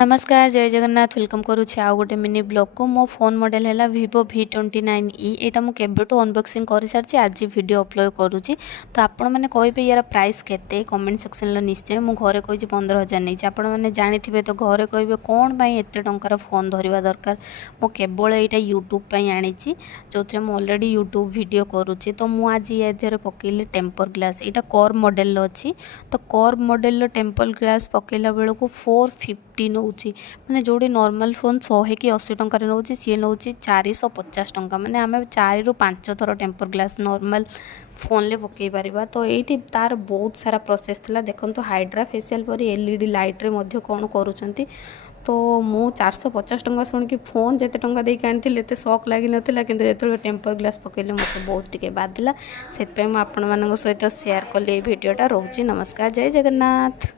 नमस्कार जय जगन्नाथ वेलकम करुच्छे आउ गोटे मिनी ब्लॉग को मो फोन मॉडल है Vivo V29e यहाँ मुझे अनबॉक्सिंग कर सारी आज वीडियो अपलोड करुच्ची। तो आपण मैंने कहे यार प्राइस केते कमेंट सेक्शन निश्चय मुझे घरे कही 15,000 नहीं आपण मैंने जानी तो घरे कहे कौन एत टंकार फोन धरवा दरकार मो केवल यहाँ यूट्यूब आनी जो थे मुझे अलरेडी यूट्यूब वीडियो करुच्ची। तो मुझे आज ये पकईली टेम्पर ग्लास यहाँ कोर मॉडल अच्छी। तो कोर मॉडल टेम्पर ग्लास पकईला बेलू 450 नौ मैंने जोड़ी नॉर्मल फोन 100 कि 80 टंकार नौ सी नौ 450 टंका मैंने आम 4 ରୁ 5 थर टेम्पर ग्लास नॉर्मल फोन ले पकई पारिबा। तो ये तार बहुत सारा प्रोसेस थिला देखो हाइड्रा फेशियल पर एलईडी लाइट रे मध्य कौन करूछंती। तो मु 450 टंका शुणिकी फोन जिते टंका देके आनी एत शौक लगी नाला कि जो टेम्पर ग्लास पकईले मत बहुत टिके बाधिला से आपण मान सहित शेयर कली भिडटा रोचे। नमस्कार जय जगन्नाथ।